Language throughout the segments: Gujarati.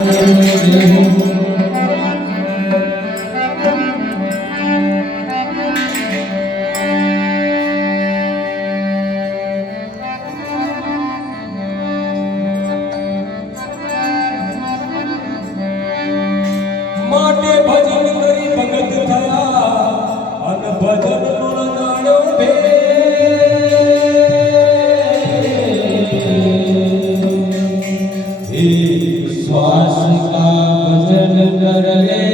માટે ભજન કરી ભગત થયા અને ભજન નો ગાડો ભે श्वास का भजन कर ले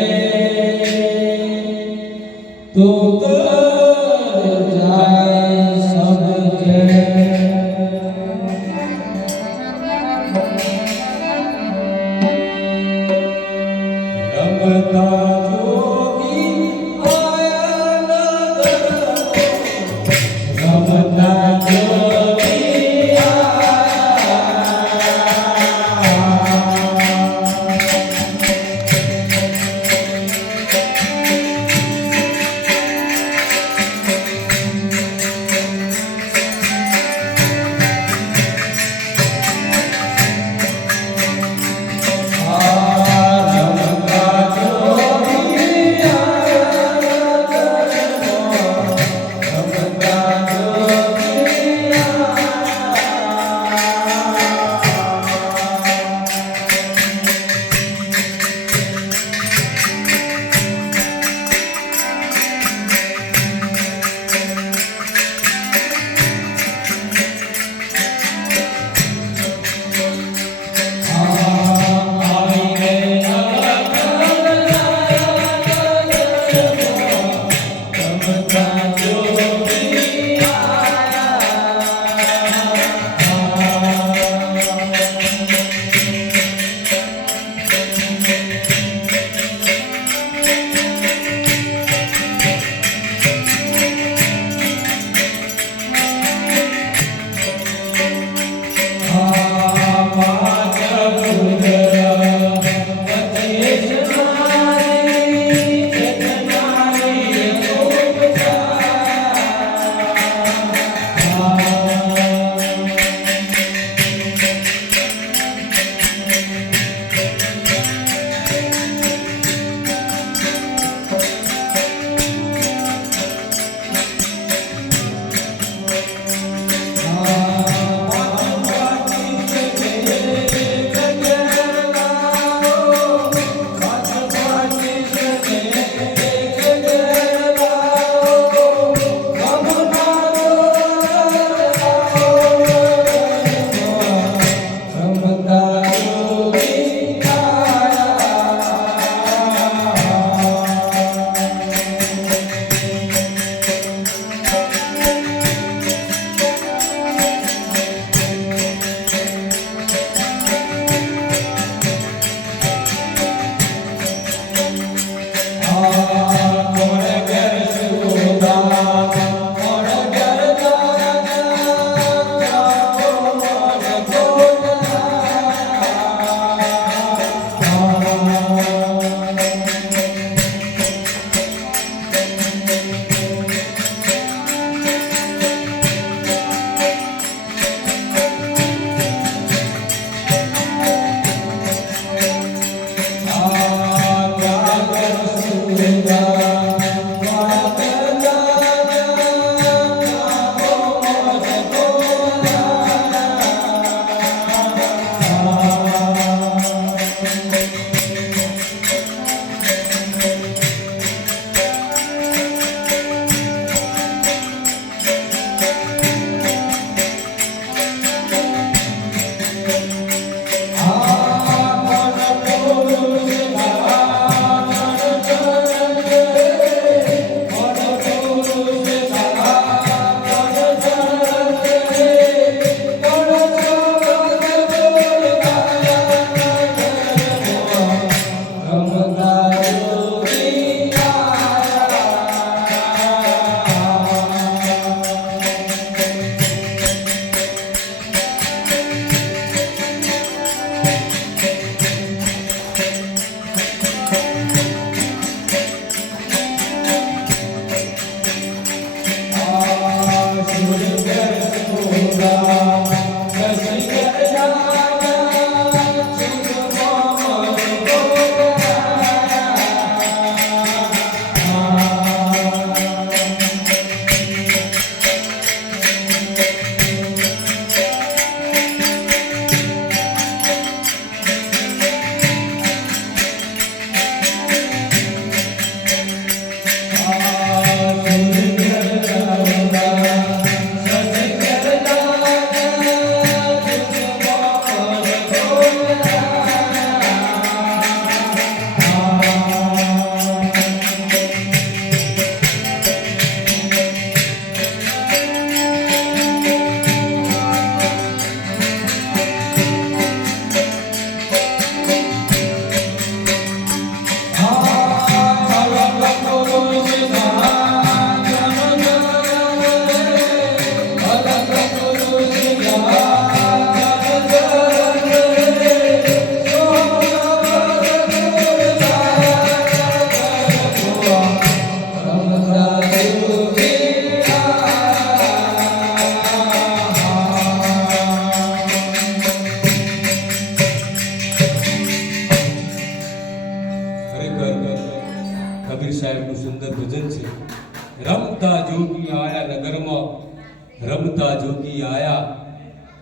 तो तर जाए सब जय। रमता जोगी आया नगर रमता जोगी रमता जोगी કબીર સાહેબનું સુંદર ભજન છે. રમતા જોગી આયા નગરમાં, રમતા જોગી આયા,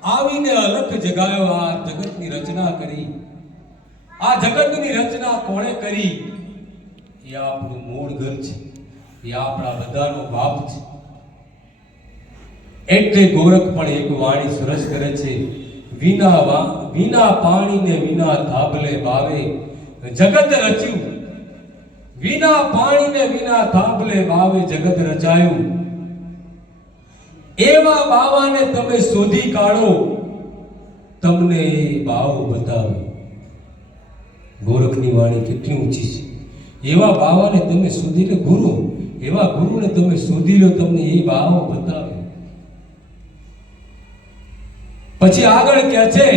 આવીને અલખ જગાયો. આ જગતની રચના કરી, આ જગતની રચના કોણે કરી? એ આપણું મૂળ ઘર છે, એ આપણા બધાનો બાપ છે. એટલે ગોરખ પણ એક વાણી સરસ કરે છે. વિના પાણી ને વિના થાંભલે બાવે જગત રચ્યું. વિના પાણી ને વિના થાંભલે બાવે જગત રચાયું. એવા બાવાને તમે શોધી કાઢો, તમને એ બાવ બતાવે. ગોરખની વાણી કેટલી ઊંચી છે. એવા બાવાને તમે શોધી લો, ગુરુ, એવા ગુરુને તમે શોધી લો, તમને એ બાવ બતાવે. પછી આગળ કહે છે,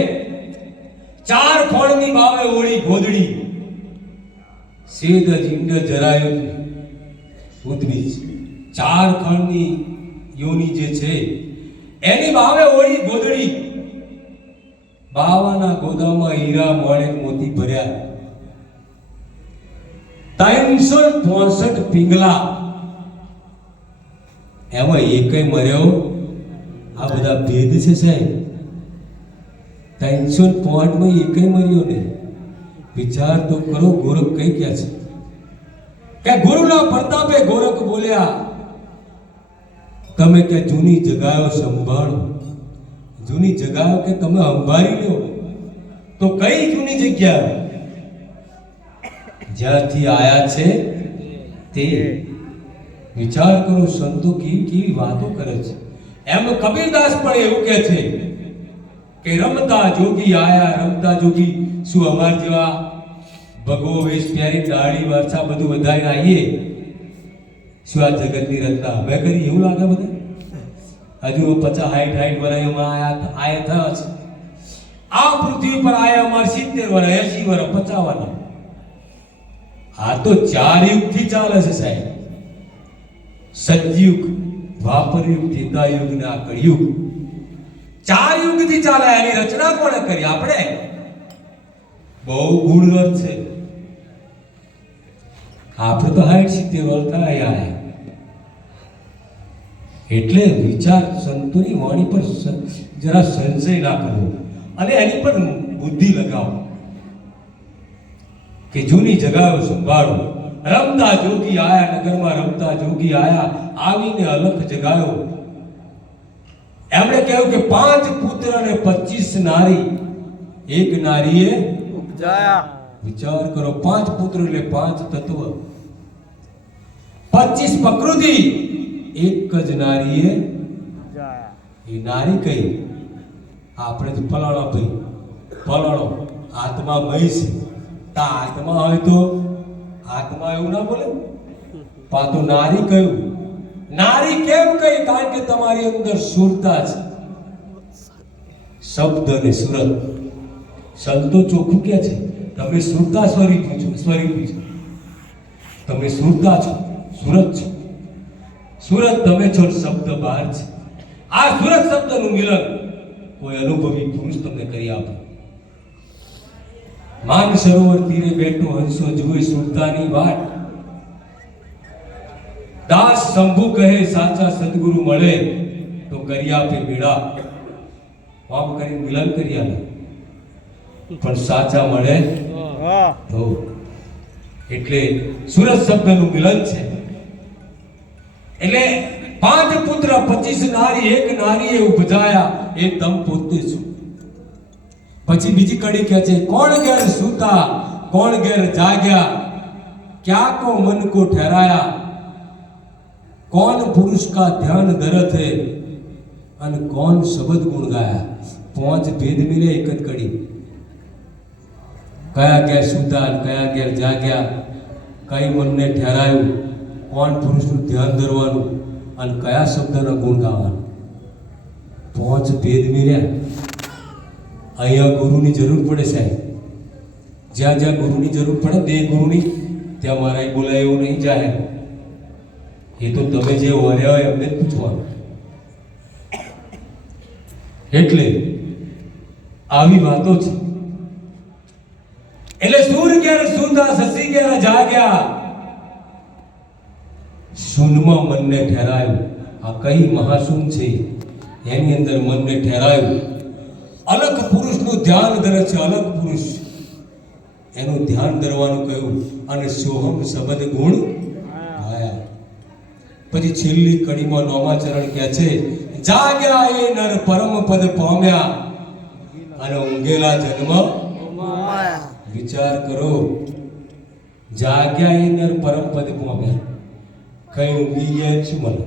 ચાર ખોળની બાવે ઓળી ગોદડી, સેદ જીંડ જરાયું ઉદની. ચાર ખોળની યોની જે છે એની બાવે ઓળી ગોદડી. બાવાના ગોદામાં હીરા માણેક મોતી ભર્યા. 365 પિંગલા, એમાં એકય મર્યો. આ બધા ભેદ છે સાહેબ. 365 માં એકય મર્યો નહીં. વિચાર તો કરો, ગોરખ કઈ ગયા છે કે ગુરુના પ્રતાપે ગોરખ બોલ્યા, તમે કે જૂની જગાઓ સંભાળો. જૂની જગાઓ કે તમે સંભાળી લો. તો કઈ જૂની જગ્યા? જ્યાંથી આયા છે તે. વિચાર કરો, સંતો કેવી કેવી વાતો કરે છે. એમ કબીરદાસ પણ એવું કહે છે કે રમતા જોગી આયા, રમતા જોગી. શું અમાર જેવા ભગવો વેશ પહેરી દાઢી વારસા બધું વધારીને આવીએ? શું આ જગતની રચના અમે કરી એવું લાગે? બધા હજુ 50 60 વર્ષમાં આયા થયા છે. આ પૃથ્વી પર આયા અમાર 70 વર્ષ 80 વર્ષ 50 વર્ષ. આ તો 4 યુગથી ચાલે છે સાહેબ. સતયુગ, દ્વાપર યુગ, ત્રેતા યુગ ને આ કળિયુગ. 4 યુગથી ચાલે. એની રચના કોણે કરી? આપણે. બહુ ગુણવંત છે. આપણે તો 60 70 વર્ષ થયા. એટલે વિચાર, સંતોની વાણી પર જરા સંશય ના કરવો અને એની પર બુદ્ધિ લગાવો કે જૂની જગાઓ સંભાળો. રમતા જોગી આયા નગરમાં, રમતા જોગી આયા, આવીને અલખ જગાયો. એમણે કહ્યું કે 5 પુત્ર અને 25 નારી. એક નારીએ ઉપજાયા. વિચાર કરો, 5 પુત્ર એટલે 5 તત્વ, 25 પ્રકૃતિ. એક જ નારીએ ઉપજાયા. એ નારી કઈ? આપણે જ ફલાણા ભાઈ, ફલાણો આત્મા મય છે. તા આત્મા હોય તો આત્મા એવું ના બોલે. પાતો નારી કહ્યું. નારી કેમ કહી? કારણ કે તમારી અંદર સુરતા છે. શબ્દ અને સુરત. સંતો ચોખ્ખું કે છે, તમે સુરતા સ્વરૂપી છો. તમે સુરતા છો, સુરત છો. સુરત તમે છો, શબ્દ બહાર છે. આ સુરત શબ્દનું મિલન કોઈ અનુભવી પુરુષ તમને કરી આપે. માન સરોવર તીરે બેઠો હંસો જુએ સુરતાની વાટ. દાસ શંભુ કહે સાચા સદગુરુ મળે તો કરી આપે મેળા. આમ કરી મિલન કરી આપે, પણ સાચા મળે તો. એટલે સુરત શબ્દનું મિલન છે. એટલે 5 પુત્ર 25 નારી, એક નારીએ ઉપજાયા, એ તમ પોતે છું. પછી બીજી કડી કહે છે, કોણ ઘેર સૂતા, કોણ ઘેર જાગ્યા, क्या को मन को ठहराया, कौन पुरुष का ध्यान धरत है, अन कौन शब्द गुण गाया. 5 भेद मिले एक ज कड़ी. कया घેર સૂતા, કયા ઘેર જાગ્યા, કઈ મનને ઠેરાયું, કોણ પુરુષનું ધ્યાન ધરવાનું અને કયા શબ્દના ગુણ ગાવાનું. 5 ભેદ મિલ્યા. અહીંયા ગુરુની જરૂર પડે સાહેબ. જ્યાં જ્યાં ગુરુની જરૂર પડે, તે ગુરુની, ત્યાં મારા બોલાય એવું નહીં જાય. એ તો તમે જે વર્યા હોય એમને જ પૂછવાનું. એટલે આવી વાતો છે. એટલે સૂર ઘેર સૂતા, શશી ઘેર જાગ્યા, ગુણમાં મનને ઠેરાયું. આ કઈ મહાશુન છે એની અંદર મનને ઠેરાયું. અલગ પુરુષનું ધ્યાન ધરે છે, અલગ પુરુષ એનું ધ્યાન ધરવાનું કહ્યું. અને સોહમ શબ્દ ગુણ ગાયા. પછી છેલ્લી કડીમાં નોમાચરણ કહે છે, જાગ્યા એ નર પરમ પદ પામ્યા અને ઊંઘેલા જન્મ. વિચાર કરો, જાગ્યા એ નર પરમ પદ પામ્યા, કઈ ઊંઘી ગયા છું મને.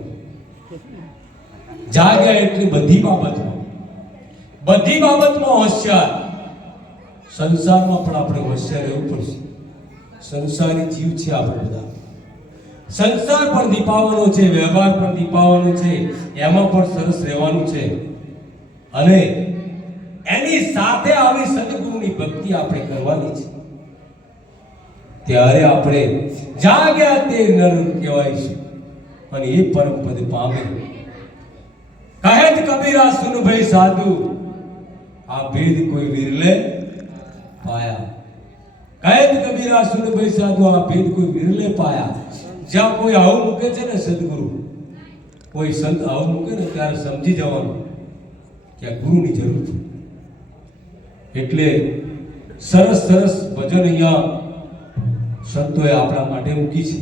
જાગ્યા એટલે બધી બાબતમાં હોશિયાર. સંસારમાં પણ આપણે હોશિયાર રહેવું પડશે. સંસારી જીવ છે આપણે બધા. સંસાર પણ દીપાવવાનો છે, વ્યવહાર પણ દીપાવવાનો છે, એમાં પણ સરસ રહેવાનું છે. અને એની સાથે આવી સદગુરુની ભક્તિ આપણે કરવાની છે. ત્યારે આપણે જાગ્યા તે નર કહેવાય છે અને એ પરમ પદ પામે. કહે જ કબીરા સુન ભાઈ સાધુ, આ ભેદ કોઈ વિરલે પાયા. કહે જ કબીરા સુન ભાઈ સાધુ, આ ભેદ કોઈ વિરલે પાયા. જ્યાં કોઈ આવું મૂકે છે ને સદગુરુ, કોઈ સંત આવું મૂકે ને ત્યારે સમજી જવાનું કે આ ગુરુની જરૂર છે. એટલે સરસ સરસ ભજન અહીંયા સંતોએ આપણા માટે મૂકી છે.